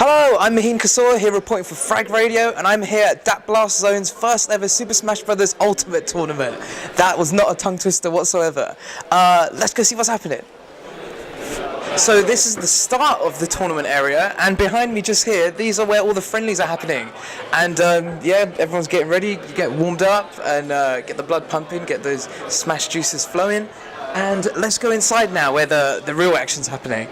Hello, I'm Maheen Kasoor here reporting for Frag Radio, and I'm here at Dat Blast Zone's first ever Super Smash Bros. Ultimate Tournament. That was not a tongue twister whatsoever. Let's go see what's happening. So this is the start of the tournament area, and behind me just here, these are where all the friendlies are happening. And yeah, everyone's getting ready, you get warmed up, and get the blood pumping, get those Smash juices flowing. And let's go inside now where the real action's happening.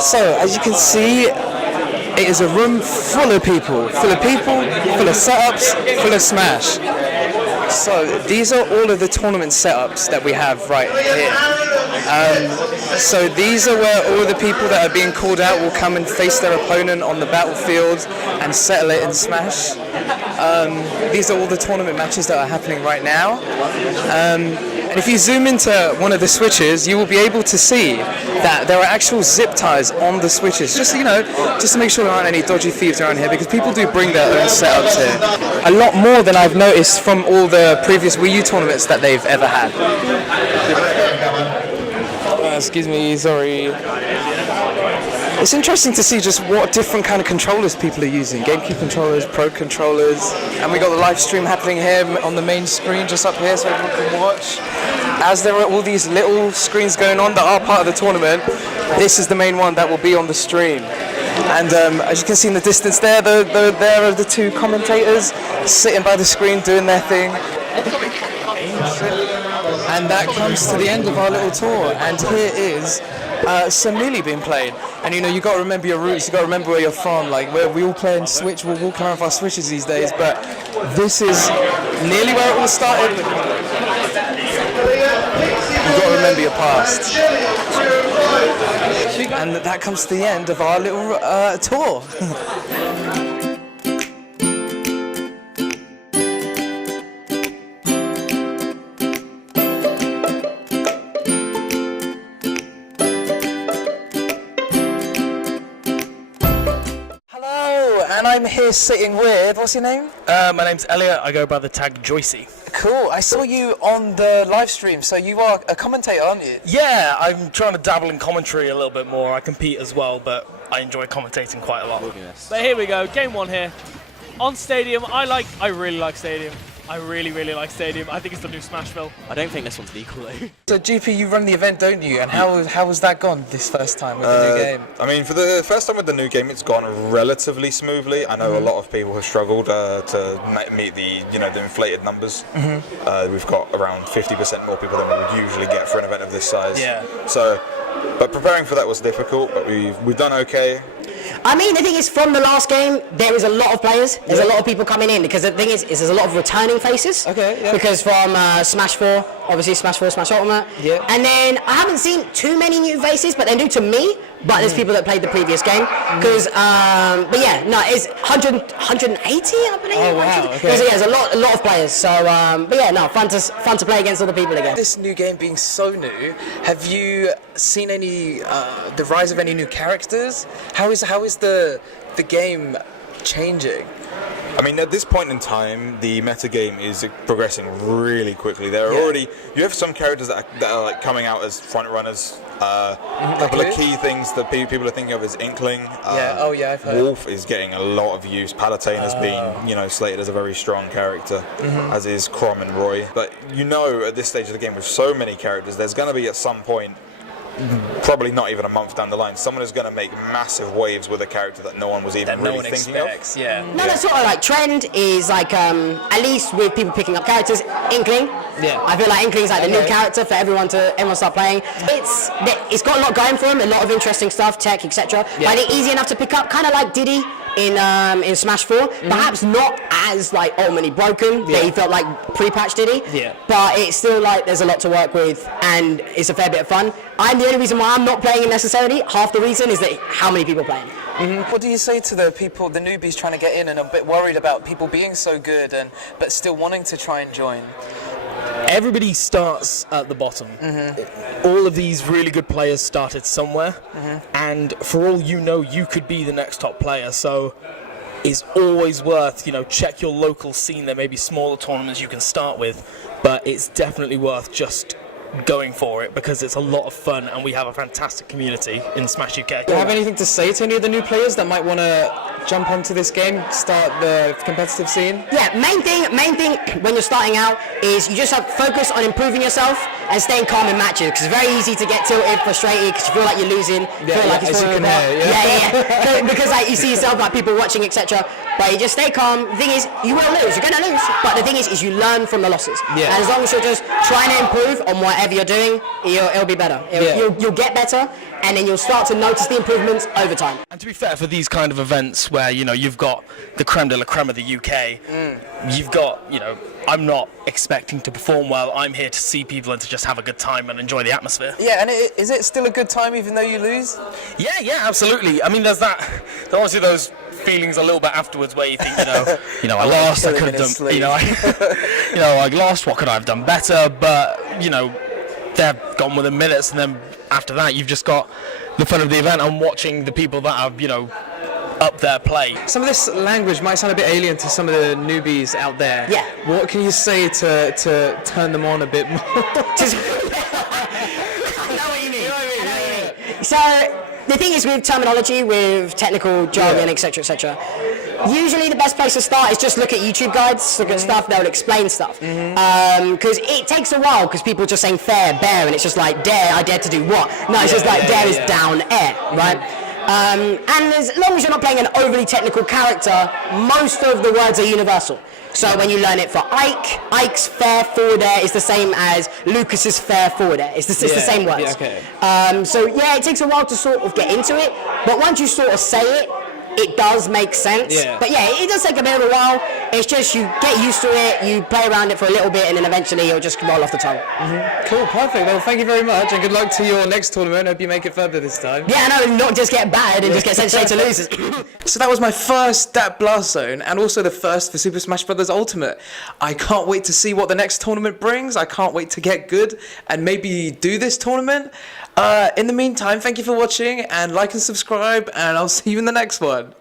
So, as you can see, it is a room full of people, full of setups, full of Smash. So, these are all of the tournament setups that we have right here. So these are where all the people that are being called out will come and face their opponent on the battlefield and settle it in Smash. These are all the tournament matches that are happening right now. And if you zoom into one of the switches, you will be able to see that there are actual zip ties on the switches, just so you know, just to make sure there aren't any dodgy thieves around here, because people do bring their own setups here. A lot more than I've noticed from all the previous Wii U tournaments that they've ever had. Excuse me, sorry. It's interesting to see just what different kind of controllers people are using. GameCube controllers, Pro controllers, and we got the live stream happening here on the main screen just up here so everyone can watch. As there are all these little screens going on that are part of the tournament, this is the main one that will be on the stream. And as you can see in the distance there, there are the two commentators sitting by the screen doing their thing. And that comes to the end of our little tour, and here is some melee being played. And you know, you got to remember your roots, you got to remember where you're from. Like, we all play in Switch, we're walking around with our Switches these days, but this is nearly where it all started. You've got to remember your past. And that comes to the end of our little tour. And I'm here sitting with, what's your name? My name's Elliot, I go by the tag Joycey. Cool, I saw you on the live stream, so you are a commentator, aren't you? Yeah, I'm trying to dabble in commentary a little bit more. I compete as well, but I enjoy commentating quite a lot. But here we go, game one here. On Stadium, I really like Stadium. I really like Stadium. I think it's the new Smashville. I don't think this one's legal though. So GP, you run the event, don't you? And how has that gone this first time with the new game? I mean, for the first time with the new game, it's gone relatively smoothly. I know a lot of people have struggled to meet the the inflated numbers. We've got around 50% more people than we would usually get for an event of this size. Yeah. So, but preparing for that was difficult, but we've done okay. I mean, the thing is, from the last game, there is a lot of players. There's a lot of people coming in, because the thing is there's a lot of returning faces. Okay, yeah. Because from Smash 4, obviously Smash 4, Smash Ultimate. Yeah. And then I haven't seen too many new faces, but they're new to me. But there's people that played the previous game. Because, but yeah, no, it's 180, I believe. Oh, wow. Okay. Yeah, there's a lot of players. So, but yeah, no, fun to play against other people again. This new game being so new, have you seen any the rise of any new characters? How is the game changing? I mean, at this point in time, the metagame is progressing really quickly. There are you have some characters that are like coming out as front runners. A couple of key things that people are thinking of is Inkling. I've heard. Wolf is getting a lot of use. Palatine has been, slated as a very strong character, as is Creme and Roy. But at this stage of the game, with so many characters, there's going to be at some point, probably not even a month down the line, someone is going to make massive waves with a character that no one was even really thinking expects, of. Yeah. No, that's sort of like trend is like, at least with people picking up characters, Inkling. Yeah. I feel like Inkling's like the new character for everyone start playing. It's got a lot going for him, a lot of interesting stuff, tech, etc. Yeah. But I think easy enough to pick up, kind of like Diddy in Smash 4. Perhaps not as like ultimately broken that he felt like pre-patch Diddy. Yeah. But it's still like there's a lot to work with, and it's a fair bit of fun. The only reason why I'm not playing it necessarily, half the reason is that how many people playing. What do you say to the newbies trying to get in and a bit worried about people being so good but still wanting to try and join? Everybody starts at the bottom. All of these really good players started somewhere, and for all you know, you could be the next top player. So it's always worth, check your local scene. There may be smaller tournaments you can start with, but it's definitely worth just going for it because it's a lot of fun and we have a fantastic community in Smash UK. Do you have anything to say to any of the new players that might want to jump onto this game, start the competitive scene? Yeah, main thing when you're starting out is you just have focus on improving yourself and staying calm in matches, because it's very easy to get tilted, frustrated, because you feel like you're losing, feel like it's falling apart. Yeah. Because like you see yourself, like people watching, etc. But you just stay calm. The thing is, you will lose. You're gonna lose. But the thing is you learn from the losses. Yeah. And as long as you're just trying to improve on whatever you're doing, it'll be better. You'll get better, and then you'll start to notice the improvements over time. And to be fair, for these kind of events where, you know, you've got the creme de la creme of the UK, you've got, you know, I'm not expecting to perform well. I'm here to see people and to just have a good time and enjoy the atmosphere. Yeah, and is it still a good time even though you lose? Yeah, absolutely. I mean, there's obviously those feelings a little bit afterwards where you think, I lost. I could have done, I lost. What could I have done better? But they're gone within minutes, and then after that, you've just got the fun of the event and watching the people that have, up their play. Some of this language might sound a bit alien to some of the newbies out there. Yeah. What can you say to turn them on a bit more? I know what you mean. So the thing is with terminology, with technical jargon, etc., usually the best place to start is just look at YouTube guides, look at stuff, they'll explain stuff. Because it takes a while, because people are just saying fair, bear, and it's just like, dare, I dare to do what? No, it's just like, dare is down, air, right? And as long as you're not playing an overly technical character, most of the words are universal. So when you learn it for Ike's fair forward air is the same as Lucas's fair forward air. It's the same words. Yeah, okay. So it takes a while to sort of get into it, but once you sort of say it, it does make sense. Yeah. But it does take a bit of a while. It's just you get used to it, you play around it for a little bit, and then eventually it'll just roll off the tongue. Cool, perfect. Well, thank you very much, and good luck to your next tournament. Hope you make it further this time. Yeah, I know, not just get battered and just get sent straight to losers. So that was my first Stat Blast Zone, and also the first for Super Smash Bros. Ultimate. I can't wait to see what the next tournament brings. I can't wait to get good and maybe do this tournament. In the meantime, thank you for watching, and like and subscribe, and I'll see you in the next one.